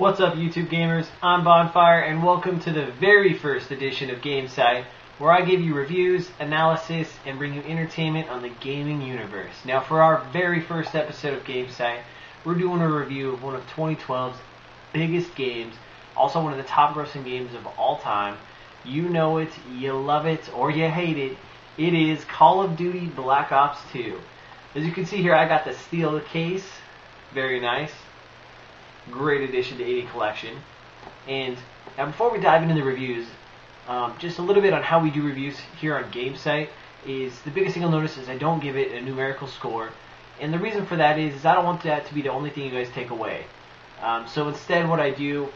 What's up, YouTube gamers? I'm Bonfire, and welcome to the very first edition of Gamecite, where I give you reviews, analysis, and bring you entertainment on the gaming universe. Now, for our very first episode of Gamecite, we're doing a review of one of 2012's biggest games, also one of the top grossing games of all time. You know it, you love it, or you hate it. It is Call of Duty Black Ops 2. As you can see here, I got the steel case. Very nice. Great addition to 80 collection. And now before we dive into the reviews, just a little bit on how we do reviews here on Gamecite is the biggest thing you'll notice is I don't give it a numerical score. And the reason for that is I don't want that to be the only thing you guys take away. So instead what I do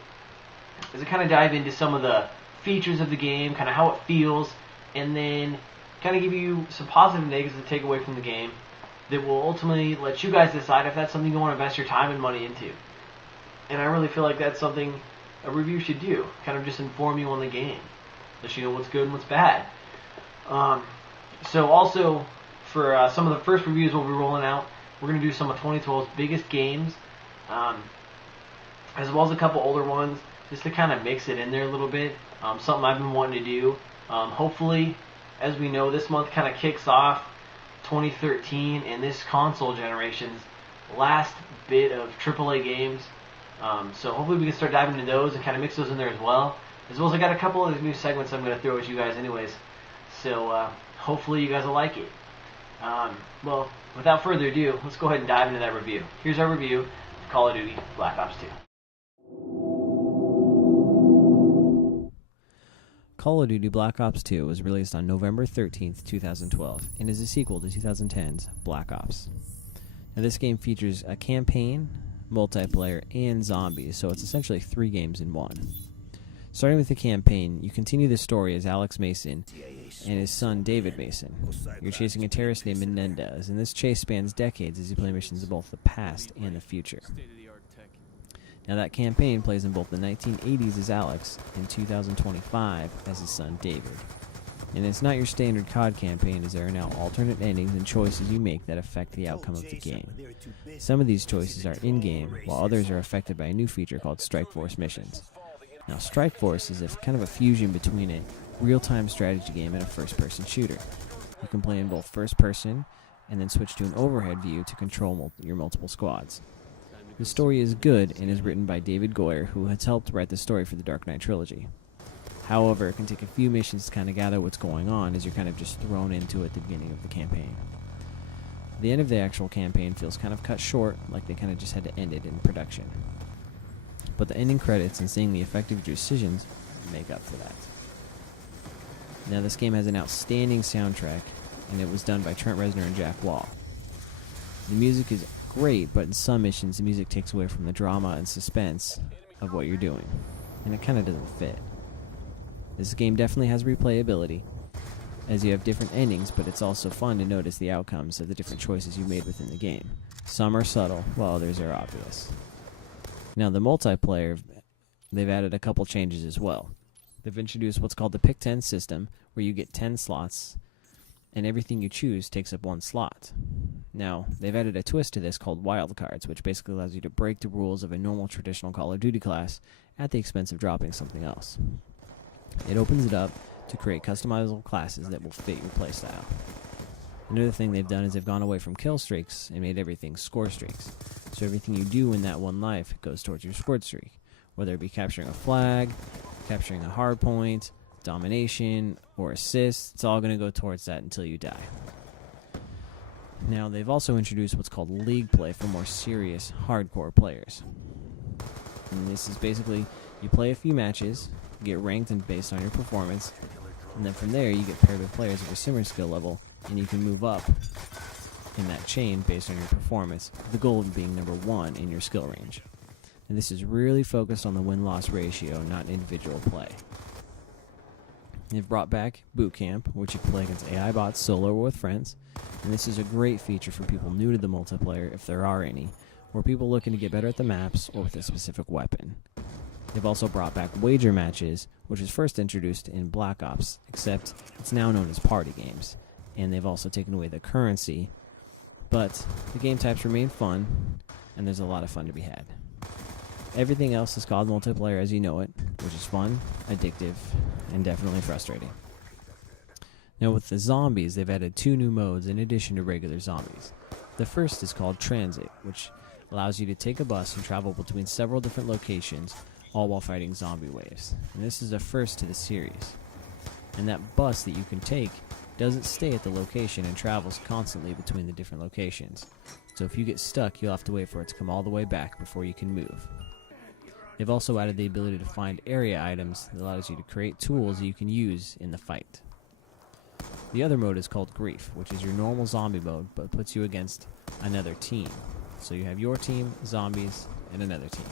is I kind of dive into some of the features of the game, kind of how it feels, and then kind of give you some positive and negatives to take away from the game that will ultimately let you guys decide if that's something you want to invest your time and money into. And I really feel like that's something a review should do. Kind of just inform you on the game. Let you know what's good and what's bad. So also, for some of the first reviews we'll be rolling out, we're going to do some of 2012's biggest games, as well as a couple older ones, just to kind of mix it in there a little bit. Something I've been wanting to do. Hopefully, as we know, this month kind of kicks off 2013 and this console generation's last bit of AAA games. So hopefully we can start diving into those and kind of mix those in there as well. As I got a couple of new segments I'm going to throw at you guys anyways. So hopefully you guys will like it. Well, without further ado, let's go ahead and dive into that review. Here's our review of Call of Duty Black Ops 2. Call of Duty Black Ops 2 was released on November 13th, 2012, and is a sequel to 2010's Black Ops. Now, this game features a campaign, multiplayer, and zombies, so it's essentially 3 games in one. Starting with the campaign, you continue the story as Alex Mason and his son David Mason. You're chasing a terrorist named Menendez, and this chase spans decades as you play missions in both the past and the future. Now, that campaign plays in both the 1980s as Alex and 2025 as his son David. And it's not your standard COD campaign, as there are now alternate endings and choices you make that affect the outcome of the game. Some of these choices are in-game, while others are affected by a new feature called Strike Force missions. Now, Strike Force is kind of a fusion between a real-time strategy game and a first-person shooter. You can play in both first-person and then switch to an overhead view to control your multiple squads. The story is good and is written by David Goyer, who has helped write the story for the Dark Knight trilogy. However, it can take a few missions to kind of gather what's going on as you're kind of just thrown into it at the beginning of the campaign. The end of the actual campaign feels kind of cut short, like they kind of just had to end it in production. But the ending credits and seeing the effect of your decisions make up for that. Now, this game has an outstanding soundtrack, and it was done by Trent Reznor and Jack Wall. The music is great, but in some missions, the music takes away from the drama and suspense of what you're doing, and it kind of doesn't fit. This game definitely has replayability, as you have different endings, but it's also fun to notice the outcomes of the different choices you made within the game. Some are subtle, while others are obvious. Now, the multiplayer, they've added a couple changes as well. They've introduced what's called the Pick 10 system, where you get 10 slots, and everything you choose takes up 1 slot. Now, they've added a twist to this called wildcards, which basically allows you to break the rules of a normal traditional Call of Duty class at the expense of dropping something else. It opens it up to create customizable classes that will fit your playstyle. Another thing they've done is they've gone away from kill streaks and made everything score streaks. So everything you do in that one life goes towards your score streak, whether it be capturing a flag, capturing a hard point, domination, or assists. It's all going to go towards that until you die. Now, they've also introduced what's called league play for more serious, hardcore players. And this is basically, you play a few matches, get ranked and based on your performance, and then from there you get paired with players of a similar skill level, and you can move up in that chain based on your performance, the goal of being number 1 in your skill range. And this is really focused on the win-loss ratio, not individual play. They've brought back Boot Camp, which you can play against AI bots solo or with friends, and this is a great feature for people new to the multiplayer, if there are any, or people looking to get better at the maps or with a specific weapon. They've also brought back wager matches, which was first introduced in Black Ops, except it's now known as party games. And they've also taken away the currency, but the game types remain fun, and there's a lot of fun to be had. Everything else is called multiplayer as you know it, which is fun, addictive, and definitely frustrating. Now with the zombies, they've added 2 new modes in addition to regular zombies. The first is called Transit, which allows you to take a bus and travel between several different locations, all while fighting zombie waves. And this is a first to the series. And that bus that you can take doesn't stay at the location and travels constantly between the different locations. So if you get stuck, you'll have to wait for it to come all the way back before you can move. They've also added the ability to find area items that allows you to create tools that you can use in the fight. The other mode is called Grief, which is your normal zombie mode, but puts you against another team. So you have your team, zombies, and another team.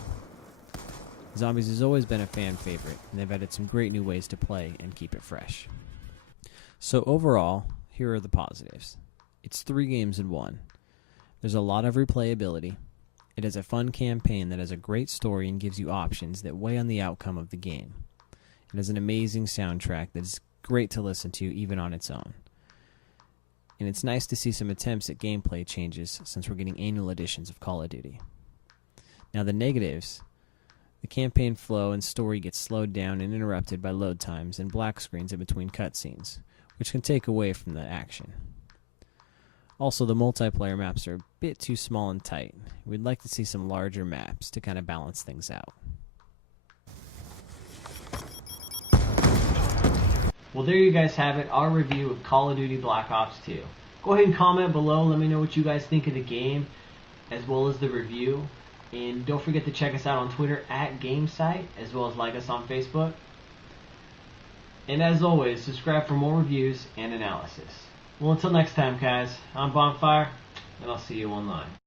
Zombies has always been a fan favorite, and they've added some great new ways to play and keep it fresh. So overall, here are the positives. It's 3 games in 1. There's a lot of replayability. It has a fun campaign that has a great story and gives you options that weigh on the outcome of the game. It has an amazing soundtrack that is great to listen to even on its own. And it's nice to see some attempts at gameplay changes since we're getting annual editions of Call of Duty. Now the negatives: the campaign flow and story gets slowed down and interrupted by load times and black screens in between cutscenes, which can take away from the action. Also, the multiplayer maps are a bit too small and tight. We'd like to see some larger maps to kind of balance things out. Well, there you guys have it, our review of Call of Duty Black Ops 2. Go ahead and comment below, let me know what you guys think of the game, as well as the review. And don't forget to check us out on Twitter at Gamecite, as well as like us on Facebook. And as always, subscribe for more reviews and analysis. Well, until next time, guys, I'm Bonfire, and I'll see you online.